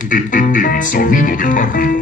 El sonido del barrio.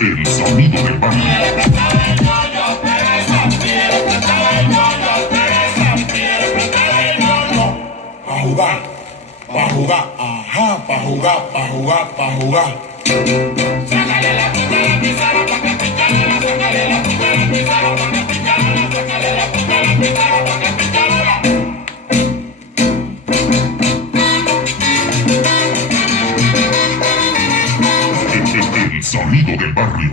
El sonido del barrio. Pa' jugar, ajá, pa' jugar. Sácale la puta a la pizarra pa' que picarela, sácale la puta a la pizarra pa' que picarela, sácale la puta a la pizarra pa' que picarela. El sonido del barrio.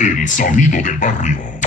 El sonido del barrio.